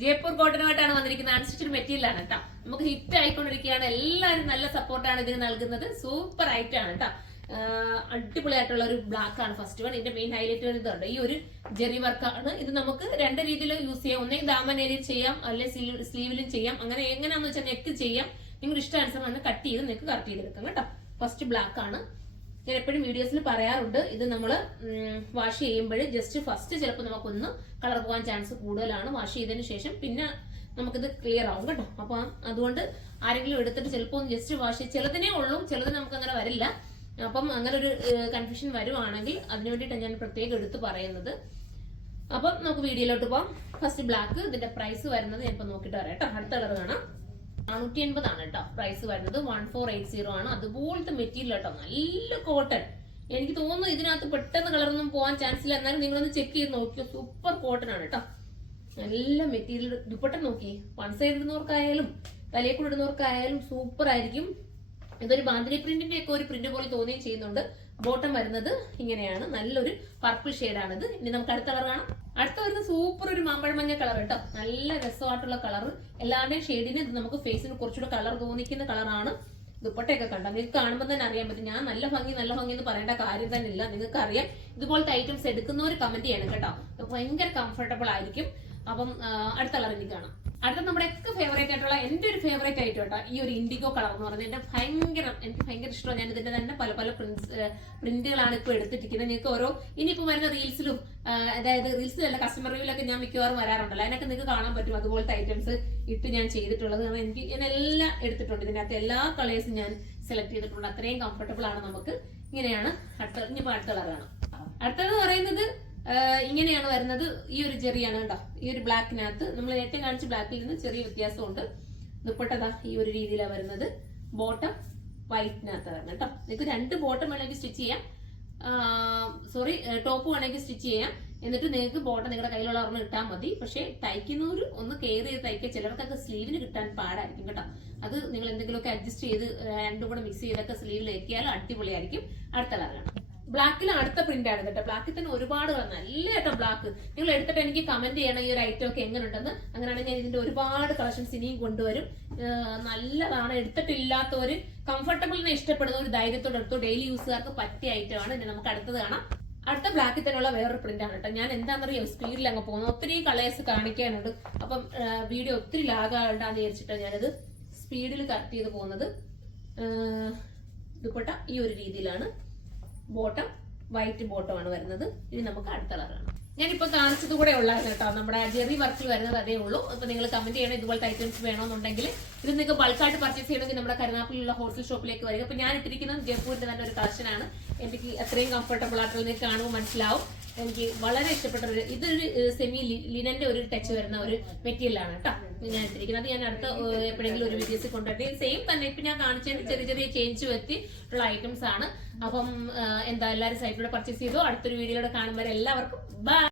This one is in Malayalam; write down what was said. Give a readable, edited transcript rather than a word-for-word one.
ജയ്പൂർ കോട്ടനുമായിട്ടാണ് വന്നിരിക്കുന്നത്. അൺസ്റ്റിച്ചഡ് മെറ്റീരിയൽ ആണ് കേട്ടോ. നമുക്ക് ഹിറ്റ് ആയിക്കൊണ്ടിരിക്കുകയാണ്. എല്ലാവരും നല്ല സപ്പോർട്ടാണ് ഇതിന് നൽകുന്നത്. സൂപ്പർ ആയിട്ടാണ് കേട്ടോ. അടിപൊളിയായിട്ടുള്ള ഒരു ബ്ലാക്ക് ആണ് ഫസ്റ്റ് വൺ. ഇതിന്റെ മെയിൻ ഹൈലൈറ്റ് വരുന്നുണ്ട് ഈ ഒരു ജെറി വർക്കാണ്. ഇത് നമുക്ക് രണ്ട് രീതിയിൽ യൂസ് ചെയ്യാം. ഒന്നെങ്കിൽ ദാമൻ ഏരിയ ചെയ്യാം, അല്ലെങ്കിൽ സ്ലീവിലും ചെയ്യാം. അങ്ങനെ എങ്ങനെയാണെന്ന് വെച്ചാൽ നെക്ക് ചെയ്യാം. നിങ്ങളുടെ ഇഷ്ടാനുസരണം കട്ട് ചെയ്ത് നെക്ക് കറക്റ്റ് ചെയ്തെടുക്കാം കേട്ടോ. ഫസ്റ്റ് ബ്ലാക്ക് ആണ്. ഞാൻ എപ്പോഴും വീഡിയോസിൽ പറയാറുണ്ട്, ഇത് നമ്മൾ വാഷ് ചെയ്യുമ്പോൾ ജസ്റ്റ് ഫസ്റ്റ് ചിലപ്പോൾ നമുക്കൊന്ന് കളർ പോകാൻ ചാൻസ് കൂടുതലാണ്. വാഷ് ചെയ്തതിന് ശേഷം പിന്നെ നമുക്കിത് ക്ലിയർ ആവും കേട്ടോ. അപ്പൊ അതുകൊണ്ട് ആരെങ്കിലും എടുത്തിട്ട് ചിലപ്പോൾ ജസ്റ്റ് വാഷ് ചിലതിനേ ഉള്ളൂ, ചിലത് നമുക്ക് അങ്ങനെ വരില്ല. അപ്പം അങ്ങനെ ഒരു കൺഫ്യൂഷൻ വരുവാണെങ്കിൽ അതിനു വേണ്ടിയിട്ടാണ് ഞാൻ പ്രത്യേകം എടുത്ത് പറയുന്നത്. അപ്പം നമുക്ക് വീഡിയോയിലോട്ട് പോകാം. ഫസ്റ്റ് ബ്ലാക്ക്, ഇതിന്റെ പ്രൈസ് വരുന്നത് ഞാൻ ഇപ്പൊ നോക്കിയിട്ട് പറയാം കേട്ടോ. അടുത്ത കളർ കാണാം. 480 ആണ് കേട്ടോ പ്രൈസ് വരുന്നത്. 1480 ആണ്. അതുപോലത്തെ മെറ്റീരിയൽ കേട്ടോ, നല്ല കോട്ടൺ. എനിക്ക് തോന്നുന്നു ഇതിനകത്ത് പെട്ടെന്ന് കളറൊന്നും പോകാൻ ചാൻസ് ഇല്ല. എന്നാലും നിങ്ങളൊന്ന് ചെക്ക് ചെയ്ത് നോക്കിയോ. സൂപ്പർ കോട്ടൺ ആണ് കേട്ടോ. നല്ല മെറ്റീരിയൽ. ദുപ്പട്ട നോക്കി, വൺ സൈഡ് ഇടുന്നവർക്കായാലും തലയിൽ കൂടെ ഇടുന്നവർക്കായാലും സൂപ്പർ ആയിരിക്കും. ഇതൊരു ബാന്തിനി പ്രിന്റിന്റെ ഒക്കെ ഒരു പ്രിന്റ് പോലെ തോന്നുകയും ചെയ്യുന്നുണ്ട്. ബോട്ടം വരുന്നത് ഇങ്ങനെയാണ്, നല്ലൊരു പർപ്പിൾ ഷെയ്ഡാണിത്. ഇനി നമുക്ക് അടുത്ത കളർ കാണാം. അടുത്ത വരുന്നത് സൂപ്പർ ഒരു മാമ്പഴ മഞ്ഞ കളർ കേട്ടോ. നല്ല രസമായിട്ടുള്ള കളർ. എല്ലാവരുടെയും ഷെയ്ഡിന് ഇത് നമുക്ക് ഫേസിന് കുറച്ചുകൂടെ കളർ തോന്നിക്കുന്ന കളറാണ്. ദുപ്പട്ടയൊക്കെ കണ്ടോ, നിങ്ങൾക്ക് കാണുമ്പോൾ തന്നെ അറിയാൻ പറ്റും. ഞാൻ നല്ല ഭംഗി എന്ന് പറയേണ്ട കാര്യം തന്നെ ഇല്ല. നിങ്ങൾക്ക് അറിയാം. ഇതുപോലത്തെ ഐറ്റംസ് എടുക്കുന്നവർ കമന്റ് ചെയ്യണം കേട്ടോ. ഭയങ്കര കംഫർട്ടബിൾ ആയിരിക്കും. അപ്പം അടുത്ത കളർ എനിക്ക് കാണാം. അടുത്ത നമ്മുടെ ഒക്കെ ഫേവറേറ്റ് ആയിട്ടുള്ള എന്റെ ഒരു ഫേവറേറ്റ് ആയിട്ട് കേട്ടോ ഈ ഒരു ഇൻഡിഗോ കളർ എന്ന് പറയുന്നത് എനിക്ക് ഭയങ്കര ഇഷ്ടമാണ്. ഞാൻ ഇതിന്റെ തന്നെ പല പല പ്രിന്റുകളാണ് ഇപ്പൊ എടുത്തിട്ടിരിക്കുന്നത്. നിങ്ങൾക്ക് ഓരോ ഇനിയിപ്പോ വരുന്ന റീൽസിലും, അതായത് റീൽസിലല്ല കസ്റ്റമർ റിവ്യൂലൊക്കെ ഞാൻ മിക്കവാറും വരാറുണ്ടല്ലോ. അതിനൊക്കെ നിങ്ങൾക്ക് കാണാൻ പറ്റും അതുപോലത്തെ ഐറ്റംസ് ഇട്ട് ഞാൻ ചെയ്തിട്ടുള്ളത്. കാരണം ഞാൻ എല്ലാം എടുത്തിട്ടുണ്ട്. ഇതിനകത്ത് എല്ലാ കളേഴ്സും ഞാൻ സെലക്ട് ചെയ്തിട്ടുണ്ട്. അത്രയും കംഫർട്ടബിൾ ആണ് നമുക്ക്. ഇങ്ങനെയാണ് ഇനിയിപ്പോ അടുത്ത കളർ കാണാം. അടുത്തത് പറയുന്നത് ഇങ്ങനെയാണ് വരുന്നത്. ഈ ഒരു ജെറിയാണ് കേട്ടോ. ഈ ഒരു ബ്ലാക്കിനകത്ത് നമ്മൾ നേരത്തെ കാണിച്ച ബ്ലാക്കിൽ നിന്ന് ചെറിയ വ്യത്യാസമുണ്ട്. ദുപ്പട്ടതാ ഈ ഒരു രീതിയിലാണ് വരുന്നത്. ബോട്ടം വൈറ്റിനകത്ത് വരുന്നത് കേട്ടോ. നിങ്ങൾക്ക് രണ്ട് ബോട്ടം വേണമെങ്കിൽ സ്റ്റിച്ച് ചെയ്യാം, ടോപ്പ് വേണമെങ്കിൽ സ്റ്റിച്ച് ചെയ്യാം. എന്നിട്ട് നിങ്ങൾക്ക് ബോട്ടം നിങ്ങളുടെ കയ്യിലുള്ള ഒരെണ്ണം ഇട്ടാൽ മതി. പക്ഷെ തയ്ക്കുന്നവര് ഒന്ന് കെയർ ചെയ്ത് തയ്ക്കുക. ചിലർക്കൊക്കെ സ്ലീവിന് കിട്ടാൻ പാടായിരിക്കും കേട്ടോ. അത് നിങ്ങൾ എന്തെങ്കിലുമൊക്കെ അഡ്ജസ്റ്റ് ചെയ്ത് രണ്ടും കൂടെ മിക്സ് ചെയ്തൊക്കെ സ്ലീവിൽ എത്തിയാൽ അടിപൊളിയായിരിക്കും. അടുത്ത കളറാണ്. ബ്ലാക്കിൽ അടുത്ത പ്രിന്റ് ആണ് കേട്ടോ. ബ്ലാക്കിൽ തന്നെ ഒരുപാട് നല്ല കേട്ടോ ബ്ലാക്ക്. നിങ്ങൾ എടുത്തിട്ട് എനിക്ക് കമന്റ് ചെയ്യണം ഈ ഒരു ഐറ്റം ഒക്കെ എങ്ങനെ ഉണ്ടെന്ന്. അങ്ങനെയാണെങ്കിൽ ഞാൻ ഇതിന്റെ ഒരുപാട് കളക്ഷൻസ് ഇനിയും കൊണ്ടുവരും. നല്ലതാണ്. എടുത്തിട്ടില്ലാത്തവര് കംഫർട്ടബിളിനെ ഇഷ്ടപ്പെടുന്ന ഒരു ധൈര്യത്തോടെ എടുത്തു ഡെയിലി യൂസുകാർക്ക് പറ്റിയ ഐറ്റം ആണ്. ഇനി നമുക്ക് അടുത്തത് കാണാം. അടുത്ത ബ്ലാക്കിൽ തന്നെയുള്ള വേറൊരു പ്രിന്റ് ആണ് കേട്ടോ. ഞാൻ എന്താണെന്നറിയാം സ്പീഡിൽ അങ്ങ് പോകുന്നത്. ഒത്തിരി കളേഴ്സ് കാണിക്കാനുണ്ട്. അപ്പം വീഡിയോ ഒത്തിരി ലാഗാണ്ടാന്ന് വിചാരിച്ചിട്ടാണ് ഞാനിത് സ്പീഡിൽ കട്ട് ചെയ്ത് പോകുന്നത്. ദുപ്പട്ട ഈ ഒരു രീതിയിലാണ്. ബോട്ടം വൈറ്റ് ബോട്ടം ആണ് വരുന്നത്. ഇനി നമുക്ക് അടുത്ത കളറാണ്. ഞാനിപ്പോ കാണിച്ചത് കൂടെ ഉള്ളായിരുന്നു കേട്ടോ. നമ്മുടെ ജെറി വർക്കിൽ വരുന്നത് അതേ ഉള്ളൂ. ഇപ്പൊ നിങ്ങൾ കമന്റ് ചെയ്യണം ഇതുപോലത്തെ ഐറ്റംസ് വേണമെന്നുണ്ടെങ്കിൽ. ഇത് നിങ്ങൾക്ക് ബൾക്കായിട്ട് പർച്ചേസ് ചെയ്യണമെങ്കിൽ നമ്മുടെ കരുനാപ്പിലുള്ള ഹോൾസെയിൽ ഷോപ്പിലേക്ക് വരിക. അപ്പൊ ഞാൻ ഇട്ടിരിക്കുന്നത് ജയ്പൂരിന്റെ തന്നെ ഒരു കളക്ഷൻ ആണ്. എനിക്ക് അത്രയും കംഫർട്ടബിൾ ആയിട്ടുള്ള നിങ്ങൾക്ക് കാണുമ്പോൾ മനസ്സിലാവും. എനിക്ക് വളരെ ഇഷ്ടപ്പെട്ട ഇതൊരു സെമി ലിനന്റെ ഒരു ടച്ച് വരുന്ന ഒരു മെറ്റീരിയൽ ആണ് കേട്ടോ ഞാൻ ഇട്ടിരിക്കുന്നത്. ഞാൻ അടുത്ത എപ്പോഴെങ്കിലും ഒരു വീഡിയോസ് കൊണ്ടുവരട്ടെ. സെയിം തന്നെ ഇപ്പൊ ഞാൻ കാണിച്ചതിന് ചെറിയ ചെറിയ ചേഞ്ച് വരുത്തിയിട്ടുള്ള ഐറ്റംസ് ആണ്. അപ്പം എന്താ എല്ലാവരും സൈറ്റിലൂടെ പർച്ചേസ് ചെയ്തോ. അടുത്തൊരു വീഡിയോയിലൂടെ കാണുമ്പോൾ എല്ലാവർക്കും ബൈ.